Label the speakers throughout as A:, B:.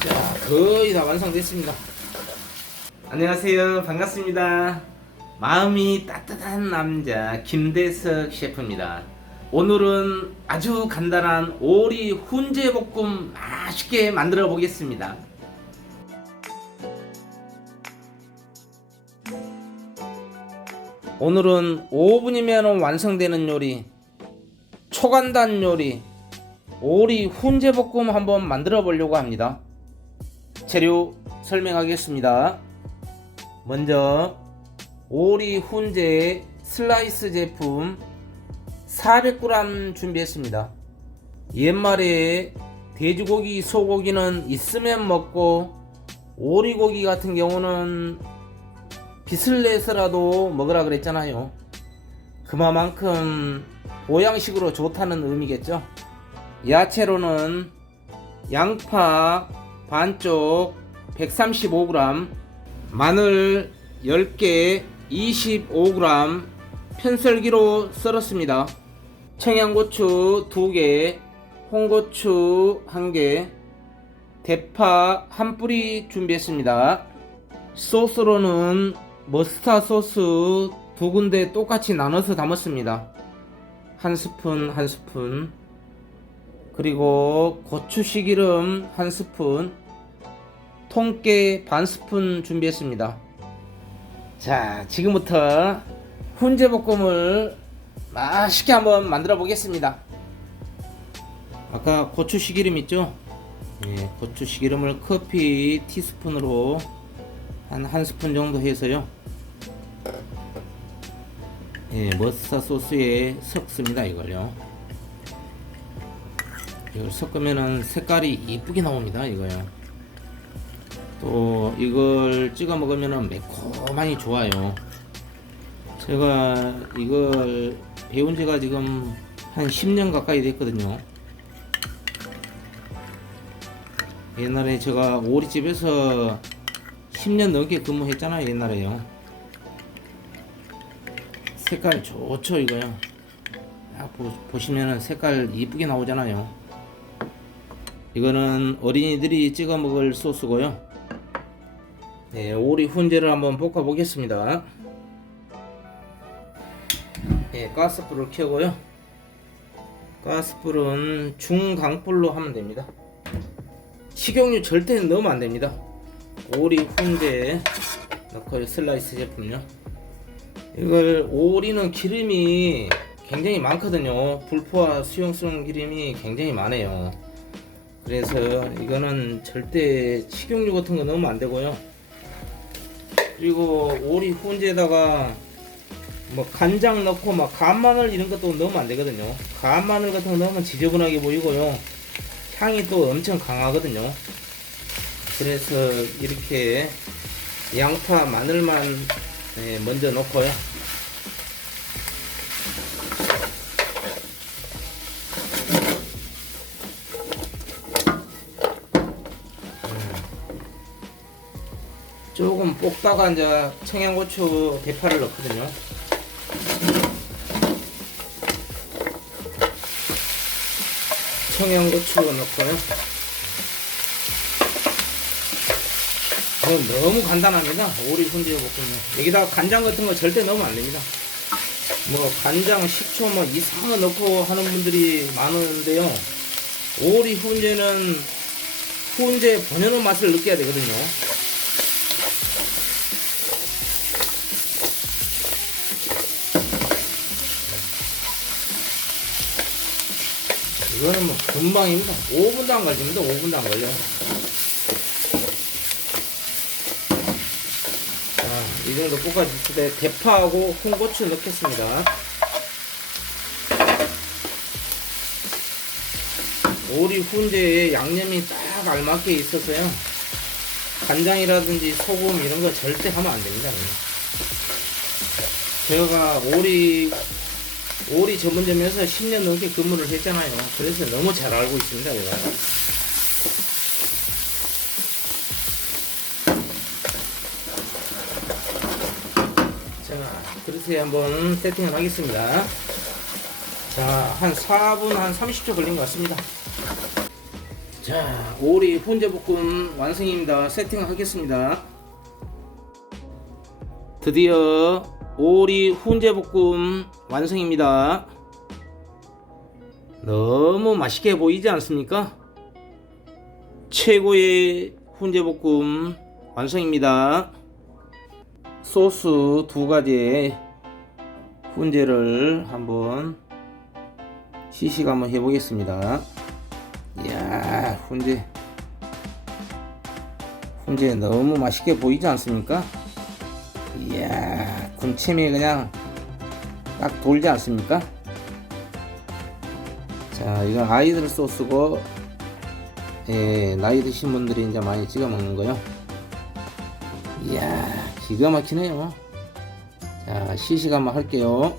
A: 자, 거의 다 완성됐습니다. 안녕하세요. 반갑습니다. 마음이 따뜻한 남자 김대석 셰프입니다. 오늘은 아주 간단한 오리 훈제 볶음 맛있게 만들어 보겠습니다. 오늘은 5분이면 완성되는 요리 초간단 요리 오리 훈제 볶음 한번 만들어 보려고 합니다. 재료 설명하겠습니다. 먼저 오리 훈제 슬라이스 제품 400g 준비했습니다. 옛말에 돼지고기, 소고기는 있으면 먹고 오리고기 같은 경우는 빚을 내서라도 먹으라 그랬잖아요. 그만큼 보양식으로 좋다는 의미겠죠. 야채로는 양파 반쪽 135g, 마늘 10개 25g 편썰기로 썰었습니다. 청양고추 2개, 홍고추 1개, 대파 한 뿌리 준비했습니다. 소스로는 머스타 소스 두 군데 똑같이 나눠서 담았습니다. 한 스푼 한 스푼 그리고 고추씨기름 한 스푼 통깨 반 스푼 준비했습니다. 자 지금부터 훈제볶음을 맛있게 한번 만들어 보겠습니다. 아까 고추씨기름 있죠? 예, 고추씨기름을 커피 티스푼으로 한 한 스푼 정도 해서요. 예, 머스타 소스에 섞습니다 이걸요. 이걸 섞으면은 색깔이 이쁘게 나옵니다 이거요. 또 이걸 찍어 먹으면은 매콤하니 좋아요. 제가 이걸 배운 지가 지금 한 10년 가까이 됐거든요. 옛날에 제가 오리집에서 10년 넘게 근무했잖아요 옛날에요. 색깔 좋죠 이거요. 딱 보, 보시면은 색깔 이쁘게 나오잖아요. 이거는 어린이들이 찍어 먹을 소스고요. 네, 오리 훈제를 한번 볶아 보겠습니다. 네, 가스불을 켜고요. 가스불은 중강불로 하면 됩니다. 식용유 절대 넣으면 안 됩니다. 오리 훈제 넣고 슬라이스 제품요. 이걸 오리는 기름이 굉장히 많거든요. 불포화 수용성 기름이 굉장히 많아요. 그래서 이거는 절대 식용유 같은 거 넣으면 안 되고요. 그리고 오리 훈제에다가 뭐 간장 넣고 막 간마늘 이런 것도 넣으면 안 되거든요. 간마늘 같은 거 넣으면 지저분하게 보이고요. 향이 또 엄청 강하거든요. 그래서 이렇게 양파, 마늘만 예, 먼저 넣고요. 음. 조금 볶다가 이제 청양고추 대파를 넣거든요. 청양고추 넣고요. 이건 너무 간단합니다. 오리 훈제 볶음요. 여기다가 간장 같은 거 절대 넣으면 안 됩니다. 뭐 간장, 식초 뭐 이상한 거 넣고 하는 분들이 많은데요. 오리 훈제는 훈제 본연의 맛을 느껴야 되거든요. 이거는 뭐 금방입니다. 5분도 안 걸립니다. 5분도 안 걸려. 자, 이 정도 볶아줄 때 대파하고 홍고추 넣겠습니다. 오리 훈제에 양념이 딱 알맞게 있어서요. 간장이라든지 소금 이런 거 절대 하면 안 됩니다. 제가 오리 오리 전문점에서 10년 넘게 근무를 했잖아요. 그래서 너무 잘 알고 있습니다. 제가. 상태에 한번 세팅을 하겠습니다. 자, 한 4분 한 30초 걸린 것 같습니다. 자, 오리 훈제볶음 완성입니다. 세팅을 하겠습니다. 드디어 오리 훈제볶음 완성입니다. 너무 맛있게 보이지 않습니까? 최고의 훈제볶음 완성입니다. 소스 두 가지의 훈제를 한번 시식 한번 해보겠습니다. 이야, 훈제. 훈제 너무 맛있게 보이지 않습니까? 이야, 군침이 그냥 딱 돌지 않습니까? 자, 이건 아이들 소스고, 예, 나이 드신 분들이 이제 많이 찍어 먹는 거요. 이야, 기가 막히네요. 자, 시식 한번 할게요.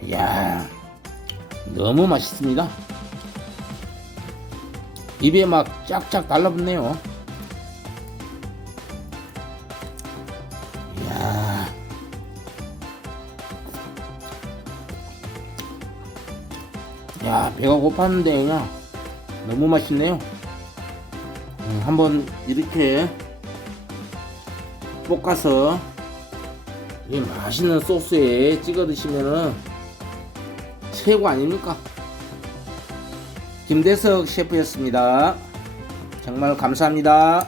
A: 이야, 너무 맛있습니다. 입에 막 쫙쫙 달라붙네요. 이야. 야, 배가 고팠는데 그냥 너무 맛있네요. 음, 한번 이렇게 볶아서 이 맛있는 소스에 찍어 드시면은 최고 아닙니까? 김대석 셰프였습니다. 정말 감사합니다.